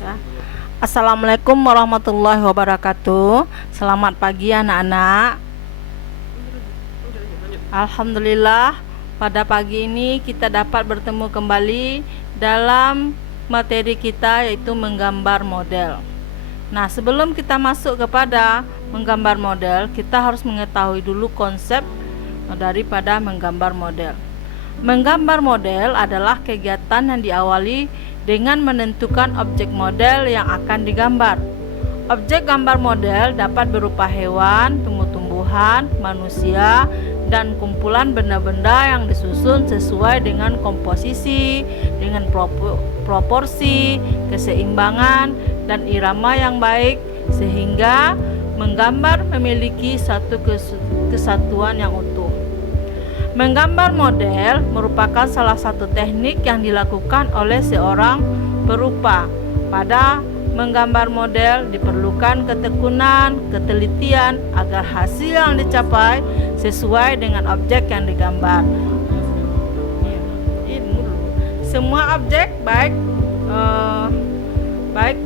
Ya. Assalamualaikum warahmatullahi wabarakatuh. Selamat pagi anak-anak. Alhamdulillah, pada pagi ini kita dapat bertemu kembali dalam materi kita, yaitu menggambar model. Nah, sebelum kita masuk kepada menggambar model, kita harus mengetahui dulu konsep daripada menggambar model. Menggambar model adalah kegiatan yang diawali dengan menentukan objek model yang akan digambar. Objek gambar model dapat berupa hewan, tumbuh-tumbuhan, manusia, dan kumpulan benda-benda yang disusun sesuai dengan komposisi, dengan proporsi, keseimbangan, dan irama yang baik, sehingga menggambar memiliki satu kesatuan yang utuh. Menggambar model merupakan salah satu teknik yang dilakukan oleh seorang perupa. Pada menggambar model diperlukan ketekunan, ketelitian agar hasil yang dicapai sesuai dengan objek yang digambar. Semua objek baik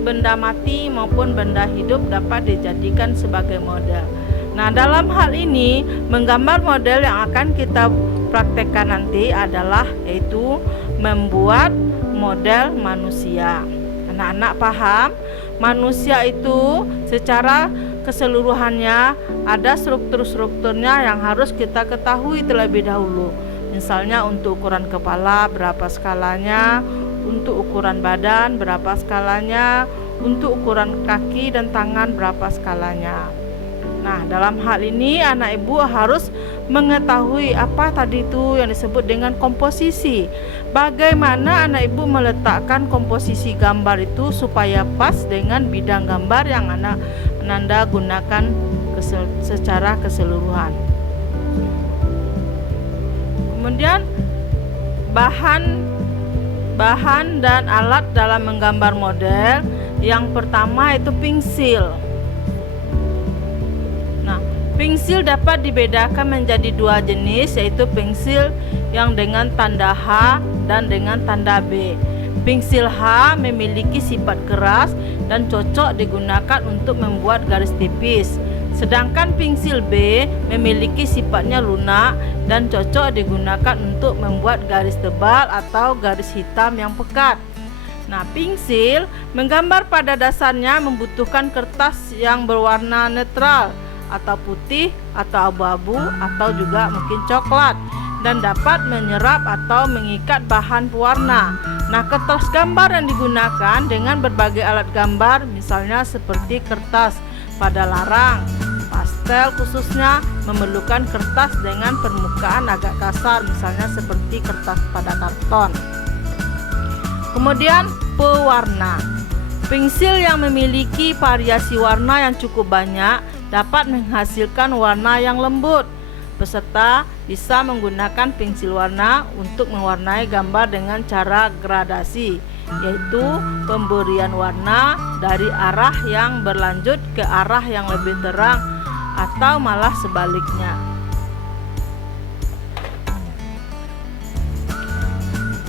benda mati maupun benda hidup dapat dijadikan sebagai model. Nah, dalam hal ini menggambar model yang akan kita praktekkan nanti adalah yaitu membuat model manusia. Anak-anak paham? Manusia itu secara keseluruhannya ada struktur-strukturnya yang harus kita ketahui terlebih dahulu. Misalnya untuk ukuran kepala berapa skalanya, untuk ukuran badan berapa skalanya, untuk ukuran kaki dan tangan berapa skalanya. Nah, dalam hal ini anak ibu harus mengetahui apa tadi itu yang disebut dengan komposisi. Bagaimana anak ibu meletakkan komposisi gambar itu supaya pas dengan bidang gambar yang Ananda gunakan secara keseluruhan. Kemudian bahan dan alat dalam menggambar model. Yang pertama itu pensil. Pensil dapat dibedakan menjadi dua jenis, yaitu pensil yang dengan tanda H dan dengan tanda B. Pensil H memiliki sifat keras dan cocok digunakan untuk membuat garis tipis. Sedangkan pensil B memiliki sifatnya lunak dan cocok digunakan untuk membuat garis tebal atau garis hitam yang pekat. Nah, pensil menggambar pada dasarnya membutuhkan kertas yang berwarna netral atau putih atau abu-abu atau juga mungkin coklat, dan dapat menyerap atau mengikat bahan pewarna. Nah, kertas gambar yang digunakan dengan berbagai alat gambar, misalnya seperti kertas pada larang. Pastel khususnya memerlukan kertas dengan permukaan agak kasar, misalnya seperti kertas pada karton. Kemudian pewarna. Pensil yang memiliki variasi warna yang cukup banyak dapat menghasilkan warna yang lembut. Peserta bisa menggunakan pensil warna untuk mewarnai gambar dengan cara gradasi, yaitu pemberian warna dari arah yang berlanjut ke arah yang lebih terang atau malah sebaliknya.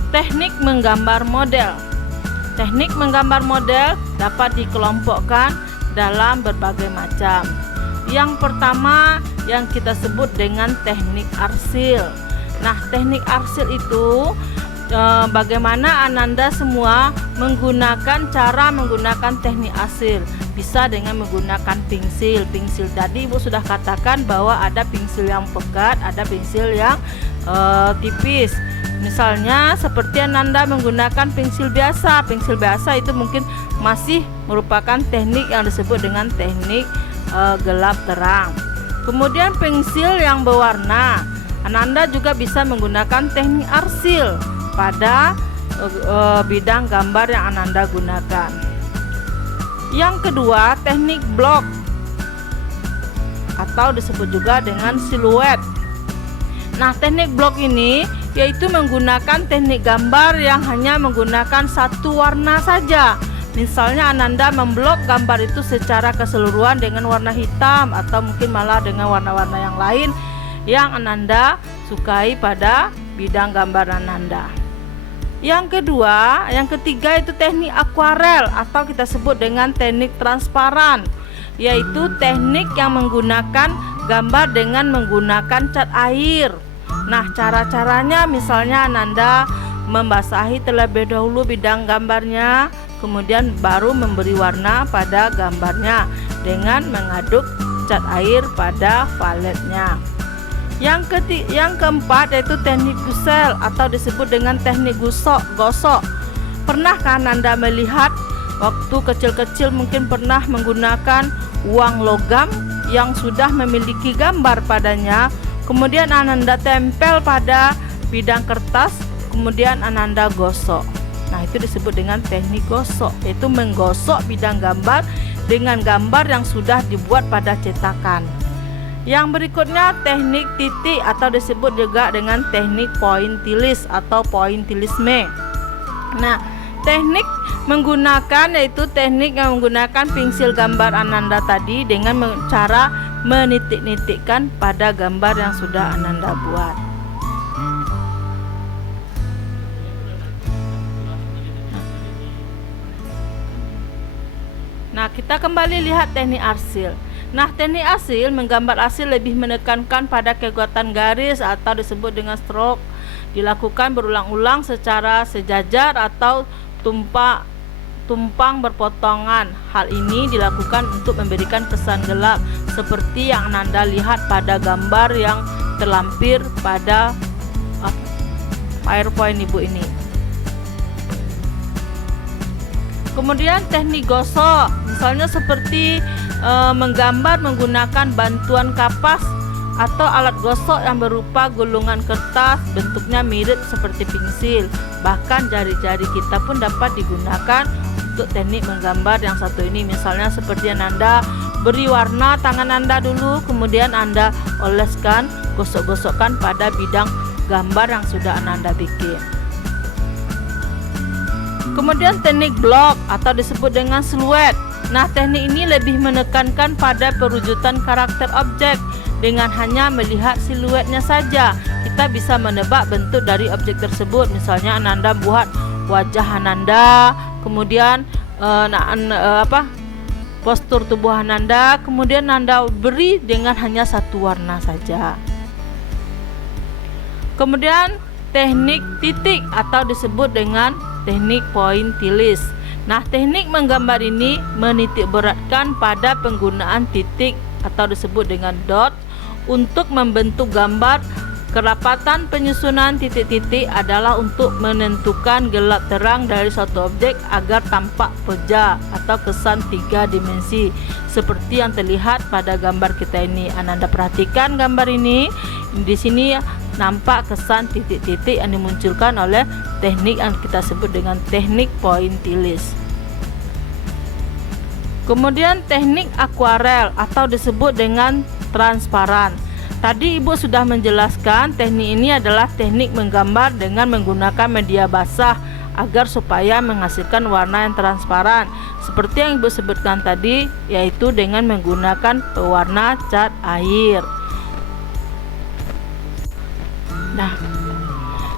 Teknik menggambar model. Teknik menggambar model dapat dikelompokkan dalam berbagai macam. Yang pertama yang kita sebut dengan teknik arsil. Nah, teknik arsil itu bagaimana Ananda semua menggunakan teknik arsil. Bisa dengan menggunakan pensil. Pensil tadi Ibu sudah katakan bahwa ada pensil yang pekat, ada pensil yang tipis. Misalnya seperti Ananda menggunakan pensil biasa. Pensil biasa itu mungkin masih merupakan teknik yang disebut dengan teknik gelap terang. Kemudian pensil yang berwarna, Ananda juga bisa menggunakan teknik arsil pada bidang gambar yang Ananda gunakan. Yang kedua, teknik blok atau disebut juga dengan siluet. Nah, teknik blok ini yaitu menggunakan teknik gambar yang hanya menggunakan satu warna saja. Misalnya Ananda memblok gambar itu secara keseluruhan dengan warna hitam atau mungkin malah dengan warna-warna yang lain yang Ananda sukai pada bidang gambar Ananda. Yang kedua, yang ketiga itu teknik akuarel atau kita sebut dengan teknik transparan, yaitu teknik yang menggunakan gambar dengan menggunakan cat air. Nah, cara-caranya misalnya Ananda membasahi terlebih dahulu bidang gambarnya, kemudian baru memberi warna pada gambarnya dengan mengaduk cat air pada valetnya. Yang keempat yaitu teknik gusel atau disebut dengan teknik gosok. Pernahkah Anda melihat waktu kecil-kecil mungkin pernah menggunakan uang logam yang sudah memiliki gambar padanya, kemudian Anda tempel pada bidang kertas, kemudian Anda gosok. Nah, itu disebut dengan teknik gosok, yaitu menggosok bidang gambar dengan gambar yang sudah dibuat pada cetakan. Yang berikutnya teknik titik atau disebut juga dengan teknik pointillis atau pointillisme. Nah, teknik menggunakan yaitu teknik yang menggunakan pensil gambar Ananda tadi dengan cara menitik-nitikkan pada gambar yang sudah Ananda buat. Nah, kita kembali lihat teknik arsil. Nah, teknik arsil menggambar arsil lebih menekankan pada kekuatan garis atau disebut dengan stroke. Dilakukan berulang-ulang secara sejajar atau tumpang berpotongan. Hal ini dilakukan untuk memberikan kesan gelap seperti yang Anda lihat pada gambar yang terlampir pada PowerPoint Ibu ini. Kemudian teknik gosok, misalnya seperti menggambar menggunakan bantuan kapas atau alat gosok yang berupa gulungan kertas, bentuknya mirip seperti pensil. Bahkan jari-jari kita pun dapat digunakan untuk teknik menggambar yang satu ini. Misalnya seperti Anda beri warna tangan Anda dulu, kemudian Anda oleskan, gosok-gosokkan pada bidang gambar yang sudah Anda bikin. Kemudian teknik blok atau disebut dengan siluet. Nah, teknik ini lebih menekankan pada perwujudan karakter objek. Dengan hanya melihat siluetnya saja, kita bisa menebak bentuk dari objek tersebut. Misalnya Ananda buat wajah Ananda, kemudian postur tubuh Ananda, kemudian Anda beri dengan hanya satu warna saja. Kemudian teknik titik atau disebut dengan teknik pointillis. Nah, teknik menggambar ini menitik beratkan pada penggunaan titik atau disebut dengan dot untuk membentuk gambar. Kerapatan penyusunan titik-titik adalah untuk menentukan gelap terang dari suatu objek agar tampak peja atau kesan 3 dimensi seperti yang terlihat pada gambar kita ini. Anda perhatikan gambar ini, di sini nampak kesan titik-titik yang dimunculkan oleh teknik yang kita sebut dengan teknik pointillis. Kemudian teknik akuarel atau disebut dengan transparan. Tadi Ibu sudah menjelaskan teknik ini adalah teknik menggambar dengan menggunakan media basah agar supaya menghasilkan warna yang transparan. Seperti yang Ibu sebutkan tadi, yaitu dengan menggunakan pewarna cat air.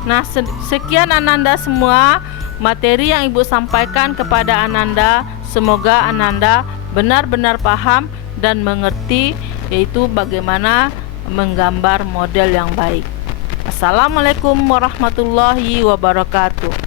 Nah, sekian Ananda semua materi yang Ibu sampaikan kepada Ananda. Semoga Ananda benar-benar paham dan mengerti yaitu bagaimana menggambar model yang baik. Assalamualaikum warahmatullahi wabarakatuh.